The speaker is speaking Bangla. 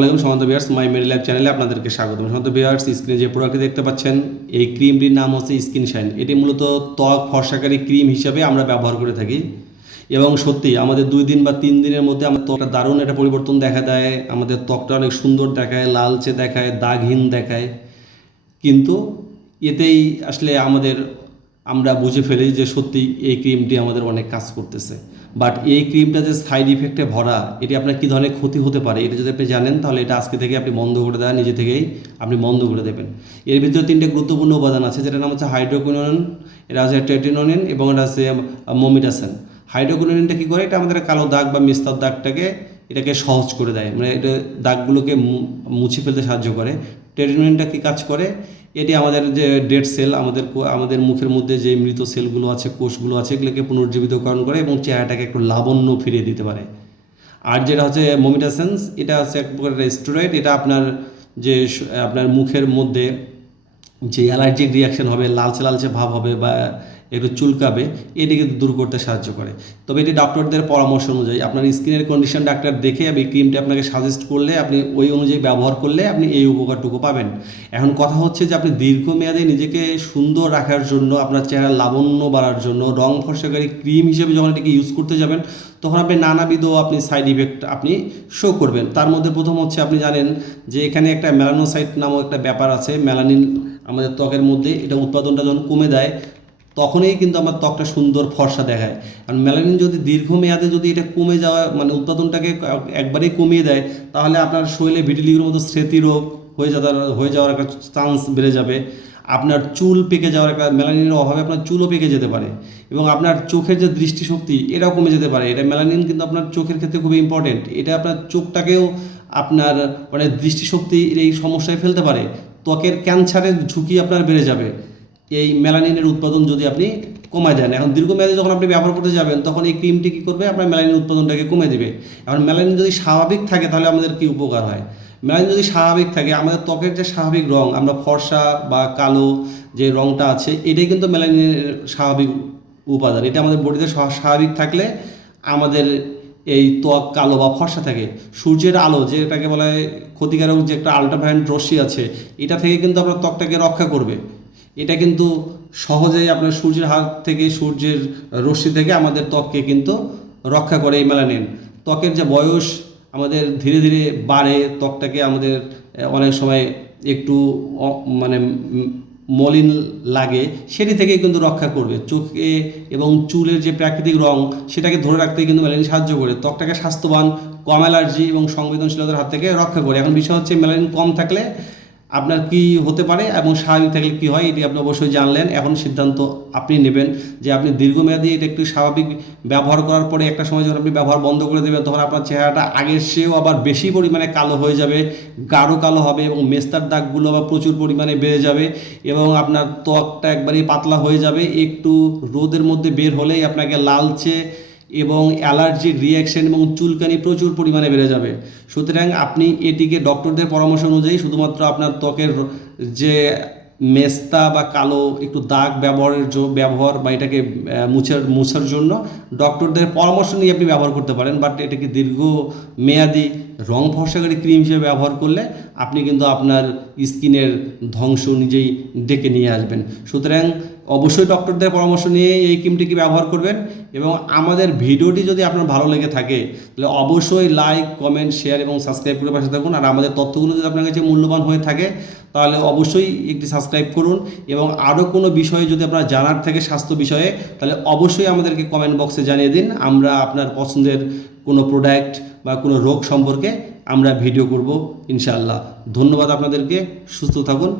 আলাইকুম সম্মানিত ভিউয়ার্স, মাই মেডি লাইফ চ্যানেলে আপনাদেরকে স্বাগতম। সম্মানিত ভিউয়ার্স, স্ক্রিনে যে প্রোডাক্টটি দেখতে পাচ্ছেন এই ক্রিমটির নাম হচ্ছে স্কিন শাইন। এটি মূলত ত্বক ফর্সাকারী ক্রিম হিসাবে আমরা ব্যবহার করে থাকি এবং সত্যি আমাদের 2 দিন বা 3 দিনের মধ্যে আমাদের ত্বকটা দারুণ একটা পরিবর্তন দেখা দেয়। আমাদের ত্বকটা অনেক সুন্দর দেখায়, লালচে দেখায়, দাগহীন দেখায়। কিন্তু এতেই আসলে আমরা বুঝে ফেলি যে সত্যি এই ক্রিমটি আমাদের অনেক কাজ করতেছে। বাট এই ক্রিমটা যে সাইড ইফেক্টে ভরা, এটি আপনার কী ধরনের ক্ষতি হতে পারে এটা যদি আপনি জানেন, তাহলে এটা আজকে থেকে আপনি বন্ধ করে দেন, নিজে থেকেই আপনি বন্ধ করে দেবেন। এর ভিতরে 3টে গুরুত্বপূর্ণ উপাদান আছে, যেটার নাম হচ্ছে হাইড্রোকুইনোন, এটা হচ্ছে ট্রেটিনোনিন এবং এটা হচ্ছে মোমিডাসেন। হাইড্রোকুইনোনিনটা কী করে? এটা আমাদের কালো দাগ বা মেস্তার দাগটাকে এটাকে সহজ করে দেয়, মানে এটা দাগগুলোকে মুছে ফেলতে সাহায্য করে। ট্রেটিনোনিনটা কী কাজ করে? এটি আমাদের যে ডেড সেল, আমাদের মুখের মধ্যে যে মৃত সেলগুলো আছে, কোষগুলো আছে, এগুলোকে পুনর্জীবিতকরণ করে এবং চেহারাটাকে একটু লাবণ্য ফিরিয়ে দিতে পারে। আর যেটা হচ্ছে মোমিডাসেন্স, এটা হচ্ছে এক প্রকার স্টেরয়েড। এটা আপনার মুখের মধ্যে যে অ্যালার্জিক রিয়াকশন হবে, লালচে লালচে ভাব হবে বা একটু চুলকাবে, এটিকে দূর করতে সাহায্য করে। তবে এটি ডক্টরদের পরামর্শ অনুযায়ী আপনার স্কিনের কন্ডিশন ডাক্তার দেখে এই ক্রিমটি আপনাকে সাজেস্ট করলে, আপনি ওই অনুযায়ী ব্যবহার করলে আপনি এই উপকারটুকু পাবেন। এখন কথা হচ্ছে যে আপনি দীর্ঘমেয়াদে নিজেকে সুন্দর রাখার জন্য, আপনার চেহারার লাবণ্য বাড়ার জন্য রং ফর্সাকারী ক্রিম হিসেবে যখন এটিকে ইউজ করতে যাবেন, তখন আপনি নানাবিধ সাইড ইফেক্ট আপনি শো করবেন। তার মধ্যে প্রথম হচ্ছে, আপনি জানেন যে এখানে একটা মেলানোসাইট নামক একটা ব্যাপার আছে। মেলানিন আমাদের ত্বকের মধ্যে, এটা উৎপাদনটা যখন কমে দেয় তখনই কিন্তু আমার ত্বকটা সুন্দর ফর্সা দেখায়। কারণ মেলানিন যদি দীর্ঘমেয়াদে যদি এটা কমে যাওয়া, মানে উৎপাদনটাকে একবারেই কমিয়ে দেয়, তাহলে আপনার শরীরে ভিটিলিগোর মতো স্মৃতিরোগ হয়ে যাওয়ার একটা চান্স বেড়ে যাবে। আপনার চুল পেকে যাওয়ার একটা, মেলানিনের অভাবে আপনার চুলও পেকে যেতে পারে এবং আপনার চোখের যে দৃষ্টিশক্তি এটাও কমে যেতে পারে। এটা মেলানিন কিন্তু আপনার চোখের ক্ষেত্রে খুবই ইম্পর্টেন্ট। এটা আপনার চোখটাকেও আপনার মানে দৃষ্টিশক্তির এই সমস্যায় ফেলতে পারে। ত্বকের ক্যান্সারের ঝুঁকি আপনার বেড়ে যাবে এই মেলানিনের উৎপাদন যদি আপনি কমায় দেন। এখন দীর্ঘমেয়াদে যখন আপনি ব্যবহার করতে যাবেন, তখন এই ক্রিমটি কী করবে? আপনার মেলানিন উৎপাদনটাকে কমে দেবে। এখন মেলানিন যদি স্বাভাবিক থাকে, তাহলে আমাদের কী উপকার হয়? মেলানিন যদি স্বাভাবিক থাকে, আমাদের ত্বকের যে স্বাভাবিক রং, আমরা ফর্সা বা কালো যে রংটা আছে, এটাই কিন্তু মেলানিনের স্বাভাবিক উপাদান। এটা আমাদের বডিতে স্বাভাবিক থাকলে আমাদের এই ত্বক কালো বা ফর্সা থাকে। সূর্যের আলো, যেটাকে বলা হয় ক্ষতিকারক যে একটা আল্ট্রাভায়োলেট রশ্মি আছে, এটা থেকে কিন্তু আপনার ত্বকটাকে রক্ষা করবে। এটা কিন্তু সহজেই আপনার সূর্যের হাত থেকে, সূর্যের রশ্মি থেকে আমাদের ত্বককে কিন্তু রক্ষা করে এই মেলানিন। ত্বকের যে বয়স আমাদের ধীরে ধীরে বাড়ে, ত্বকটাকে আমাদের অনেক সময় একটু মানে মলিন লাগে, সেটি থেকে কিন্তু রক্ষা করবে। চোখে এবং চুলের যে প্রাকৃতিক রং, সেটাকে ধরে রাখতে কিন্তু মেলানিন সাহায্য করে। ত্বকটাকে স্বাস্থ্যবান, কম অ্যালার্জি এবং সংবেদনশীলতার হাত থেকে রক্ষা করে। এখন বিষয় হচ্ছে, মেলানিন কম থাকলে আপনার কি হতে পারে এবং স্বাভাবিক থাকলে কী হয়, এটি আপনি অবশ্যই জানলেন। এখন সিদ্ধান্ত আপনি নেবেন যে আপনি দীর্ঘমেয়াদী এটা একটু স্বাভাবিক ব্যবহার করার পরে একটা সময় যখন আপনি ব্যবহার বন্ধ করে দেবেন, তখন আপনার চেহারাটা আগের চেয়েও আবার বেশি পরিমাণে কালো হয়ে যাবে, গাঢ় কালো হবে এবং মেস্তার দাগগুলো আবার প্রচুর পরিমাণে বেড়ে যাবে এবং আপনার ত্বকটা একবারেই পাতলা হয়ে যাবে। একটু রোদের মধ্যে বের হলেই আপনাকে লালচে এবং অ্যালার্জিক রিয়াকশন এবং চুলকানি প্রচুর পরিমাণে বেড়ে যাবে। সুতরাং আপনি এটিকে ডক্টরদের পরামর্শ অনুযায়ী, শুধুমাত্র আপনার ত্বকের যে মেস্তা বা কালো একটু দাগ ব্যবহার বা এটাকে মুছার জন্য ডক্টরদের পরামর্শ নিয়ে আপনি ব্যবহার করতে পারেন। বাট এটাকে দীর্ঘমেয়াদী রং ফর্সাকারী ক্রিম হিসেবে ব্যবহার করলে আপনি কিন্তু আপনার স্কিনের ধ্বংস নিজেই ডেকে নিয়ে আসবেন। সুতরাং অবশ্যই ডক্টরদের পরামর্শ নিয়ে এই ক্রিমটিকে ব্যবহার করবেন। এবং আমাদের ভিডিওটি যদি আপনার ভালো লেগে থাকে, তাহলে অবশ্যই লাইক, কমেন্ট, শেয়ার এবং সাবস্ক্রাইব করে পাশে থাকুন। আর আমাদের তথ্যগুলো যদি আপনার কাছে মূল্যবান হয়ে থাকে, তাহলে অবশ্যই একটি সাবস্ক্রাইব করুন। এবং আরও কোনো বিষয়ে যদি আপনার জানার থাকে স্বাস্থ্য বিষয়ে, তাহলে অবশ্যই আমাদেরকে কমেন্ট বক্সে জানিয়ে দিন। আমরা আপনার পছন্দের কোনো প্রোডাক্ট বা কোনো রোগ সম্পর্কে আমরা ভিডিও করব ইনশাআল্লাহ। ধন্যবাদ আপনাদেরকে। সুস্থ থাকুন।